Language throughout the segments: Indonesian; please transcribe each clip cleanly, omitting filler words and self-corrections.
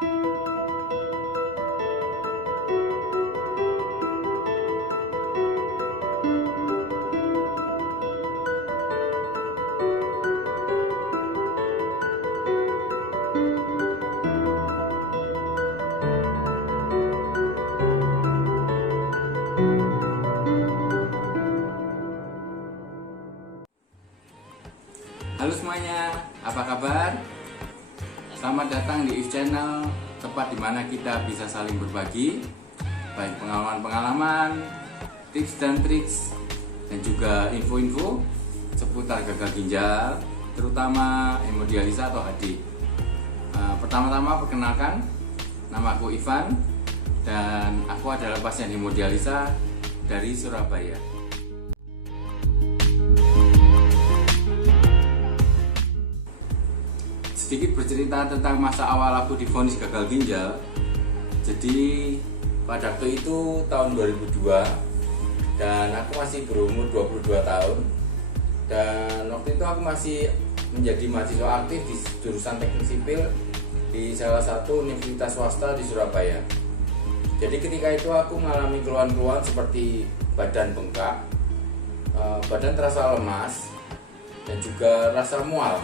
Halo semuanya, apa kabar? Selamat datang di If Channel, tempat dimana kita bisa saling berbagi baik pengalaman-pengalaman, tips dan triks, dan juga info-info seputar gagal ginjal, terutama hemodialisa atau HD. Pertama-tama perkenalkan, nama aku Ivan dan aku adalah pasien hemodialisa dari Surabaya. Sedikit bercerita tentang masa awal aku divonis gagal ginjal. Jadi pada waktu itu tahun 2002 dan aku masih berumur 22 tahun. Dan waktu itu aku masih menjadi mahasiswa aktif di jurusan teknik sipil di salah satu universitas swasta di Surabaya. Jadi ketika itu aku mengalami keluhan-keluhan seperti badan bengkak, badan terasa lemas, dan juga rasa mual.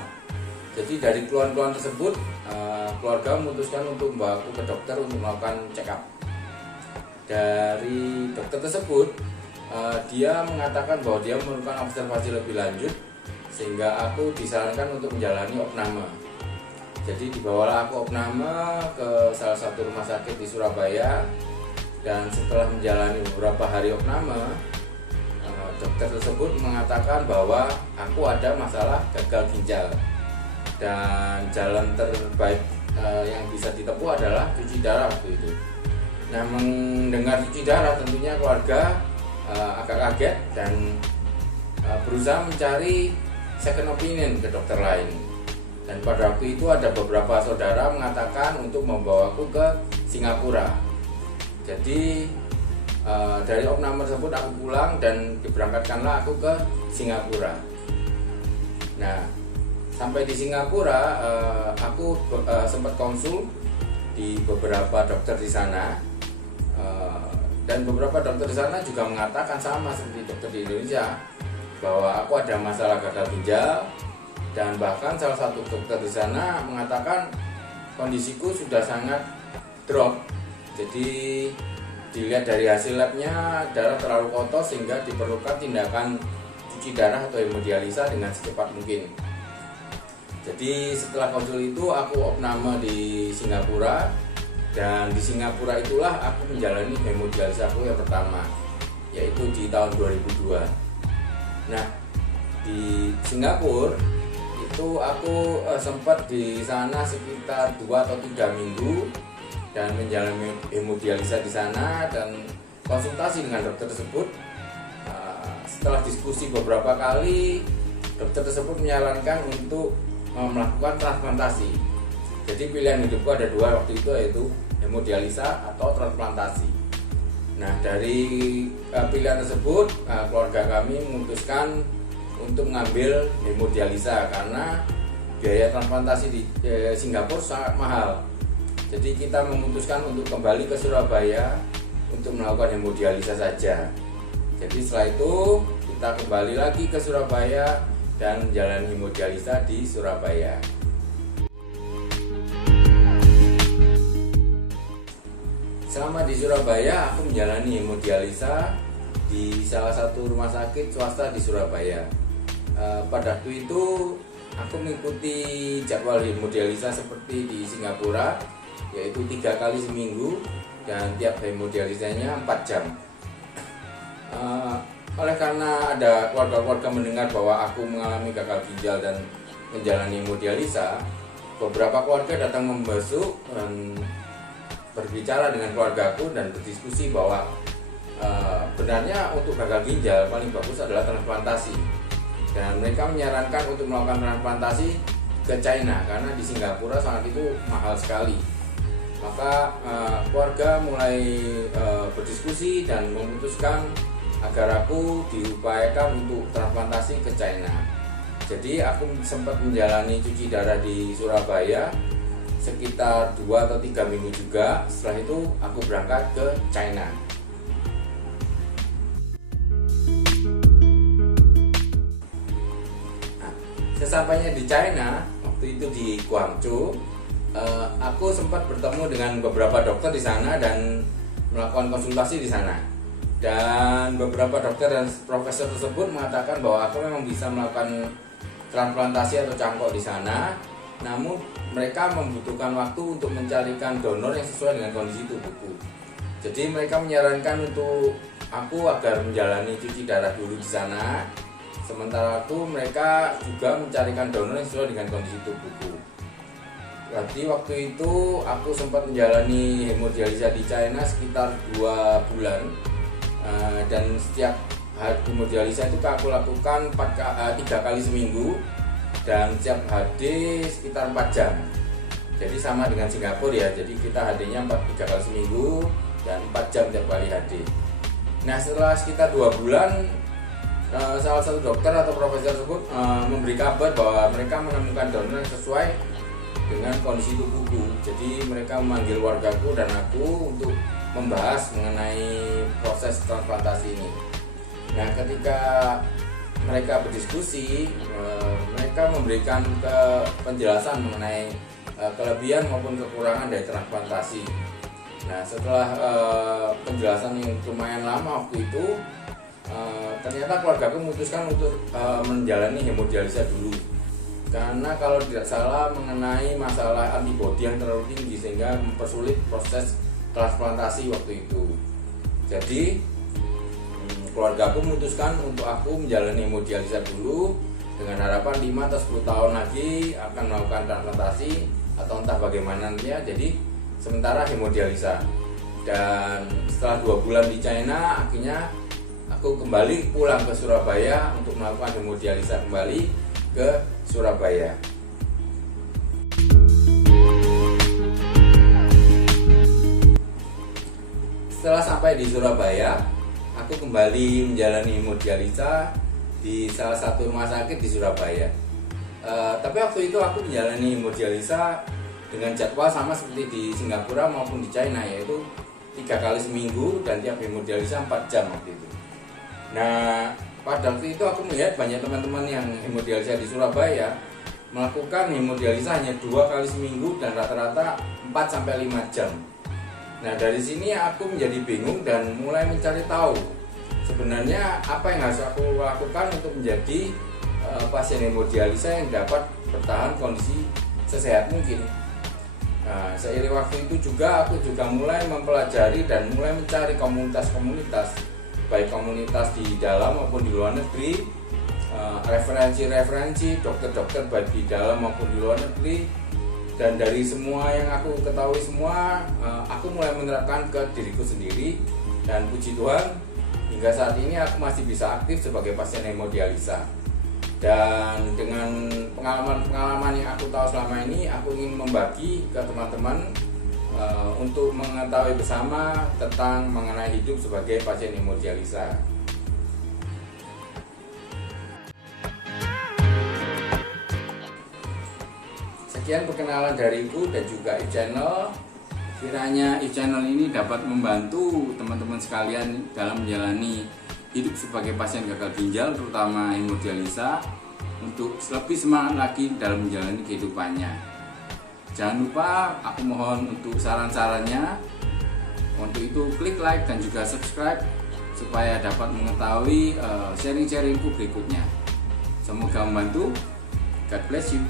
Jadi dari keluhan-keluhan tersebut, keluarga memutuskan untuk membawaku ke dokter untuk melakukan check up. Dari dokter tersebut, dia mengatakan bahwa dia memerlukan observasi lebih lanjut, sehingga aku disarankan untuk menjalani opname. Jadi dibawalah aku opname ke salah satu rumah sakit di Surabaya, dan setelah menjalani beberapa hari opname, dokter tersebut mengatakan bahwa aku ada masalah gagal ginjal. Dan jalan terbaik yang bisa ditempuh adalah cuci darah waktu itu. Nah, mendengar cuci darah tentunya keluarga agak kaget dan berusaha mencari second opinion ke dokter lain. Dan pada waktu itu ada beberapa saudara mengatakan untuk membawaku ke Singapura. Jadi dari opname tersebut aku pulang dan diberangkatkanlah aku ke Singapura. Nah, sampai di Singapura, aku sempat konsul di beberapa dokter di sana, dan beberapa dokter di sana juga mengatakan sama seperti dokter di Indonesia bahwa aku ada masalah gagal ginjal, dan bahkan salah satu dokter di sana mengatakan kondisiku sudah sangat drop. Jadi dilihat dari hasil labnya darah terlalu kotor sehingga diperlukan tindakan cuci darah atau hemodialisa dengan secepat mungkin. Jadi setelah konsul itu aku opname di Singapura, dan di Singapura itulah aku menjalani hemodialisa aku yang pertama, yaitu di tahun 2002. Nah, di Singapura itu aku sempat di sana sekitar 2 atau 3 minggu dan menjalani hemodialisa di sana dan konsultasi dengan dokter tersebut. Setelah diskusi beberapa kali, dokter tersebut menyarankan untuk melakukan transplantasi. Jadi pilihan hidupku ada 2 waktu itu, yaitu hemodialisa atau transplantasi. Nah, dari pilihan tersebut keluarga kami memutuskan untuk mengambil hemodialisa karena biaya transplantasi di Singapura sangat mahal. Jadi kita memutuskan untuk kembali ke Surabaya untuk melakukan hemodialisa saja. Jadi setelah itu kita kembali lagi ke Surabaya dan menjalani hemodialisa di Surabaya. Selama di Surabaya, aku menjalani hemodialisa di salah satu rumah sakit swasta di Surabaya. Pada waktu itu, aku mengikuti jadwal hemodialisa seperti di Singapura, yaitu 3 kali seminggu dan tiap hemodialisanya 4 jam. Oleh karena ada keluarga-keluarga mendengar bahwa aku mengalami gagal ginjal dan menjalani hemodialisa, beberapa keluarga datang membesuk dan berbicara dengan keluargaku dan berdiskusi bahwa benarnya untuk gagal ginjal paling bagus adalah transplantasi, dan mereka menyarankan untuk melakukan transplantasi ke China karena di Singapura saat itu mahal sekali. Maka keluarga mulai berdiskusi dan memutuskan agar aku diupayakan untuk transplantasi ke China. Jadi aku sempat menjalani cuci darah di Surabaya sekitar 2 atau 3 minggu juga. Setelah itu aku berangkat ke China. Nah, sesampainya di China, waktu itu di Guangzhou, aku sempat bertemu dengan beberapa dokter di sana dan melakukan konsultasi di sana. Dan beberapa dokter dan profesor tersebut mengatakan bahwa aku memang bisa melakukan transplantasi atau cangkok di sana, namun mereka membutuhkan waktu untuk mencarikan donor yang sesuai dengan kondisi tubuhku. Jadi mereka menyarankan untuk aku agar menjalani cuci darah dulu di sana, sementara mereka juga mencarikan donor yang sesuai dengan kondisi tubuhku. Jadi waktu itu aku sempat menjalani hemodialisa di China sekitar 2 bulan. Dan setiap hemodialisa itu aku lakukan 3 kali seminggu dan setiap HD sekitar 4 jam. Jadi sama dengan Singapura ya, jadi kita HD-nya 3 kali seminggu dan 4 jam tiap kali HD. Nah, setelah sekitar 2 bulan, salah satu dokter atau profesor tersebut memberi kabar bahwa mereka menemukan donor yang sesuai dengan kondisi tubuhku. Jadi mereka memanggil wargaku dan aku untuk membahas mengenai proses transplantasi ini. Nah, ketika mereka berdiskusi, mereka memberikan penjelasan mengenai kelebihan maupun kekurangan dari transplantasi. Nah, setelah penjelasan yang lumayan lama waktu itu, ternyata keluargaku memutuskan untuk menjalani hemodialisa dulu. Karena kalau tidak salah mengenai masalah antibodi yang terlalu tinggi sehingga mempersulit proses transplantasi waktu itu. Jadi keluarga aku memutuskan untuk aku menjalani hemodialisa dulu dengan harapan 5 atau 10 tahun lagi akan melakukan transplantasi atau entah bagaimana nantinya. Jadi sementara hemodialisa. Dan setelah 2 bulan di China, akhirnya aku kembali pulang ke Surabaya untuk melakukan hemodialisa kembali ke Surabaya. Setelah sampai di Surabaya, aku kembali menjalani hemodialisa di salah satu rumah sakit di Surabaya. Tapi waktu itu aku menjalani hemodialisa dengan jadwal sama seperti di Singapura maupun di China, yaitu 3 kali seminggu dan tiap hemodialisa 4 jam waktu itu. Nah, pada waktu itu aku melihat banyak teman-teman yang hemodialisa di Surabaya melakukan hemodialisa hanya 2 kali seminggu dan rata-rata 4-5 jam. Nah, dari sini aku menjadi bingung dan mulai mencari tahu sebenarnya apa yang harus aku lakukan untuk menjadi pasien hemodialisa yang dapat bertahan kondisi sesehat mungkin. Nah, seiring waktu itu juga aku juga mulai mempelajari dan mulai mencari komunitas-komunitas, baik komunitas di dalam maupun di luar negeri, referensi-referensi dokter-dokter baik di dalam maupun di luar negeri. Dan dari semua yang aku ketahui semua, aku mulai menerapkan ke diriku sendiri. Dan puji Tuhan, hingga saat ini aku masih bisa aktif sebagai pasien hemodialisa. Dan dengan pengalaman-pengalaman yang aku tahu selama ini, aku ingin membagi ke teman-teman untuk mengetahui bersama tentang mengenai hidup sebagai pasien hemodialisa. Sekian perkenalan dariku dan juga e-channel. Kiranya e-channel ini dapat membantu teman-teman sekalian dalam menjalani hidup sebagai pasien gagal ginjal, terutama hemodialisa, untuk lebih semangat lagi dalam menjalani kehidupannya. Jangan lupa, aku mohon untuk saran-sarannya. Untuk itu klik like dan juga subscribe supaya dapat mengetahui sharing-sharingku berikutnya. Semoga membantu. God bless you.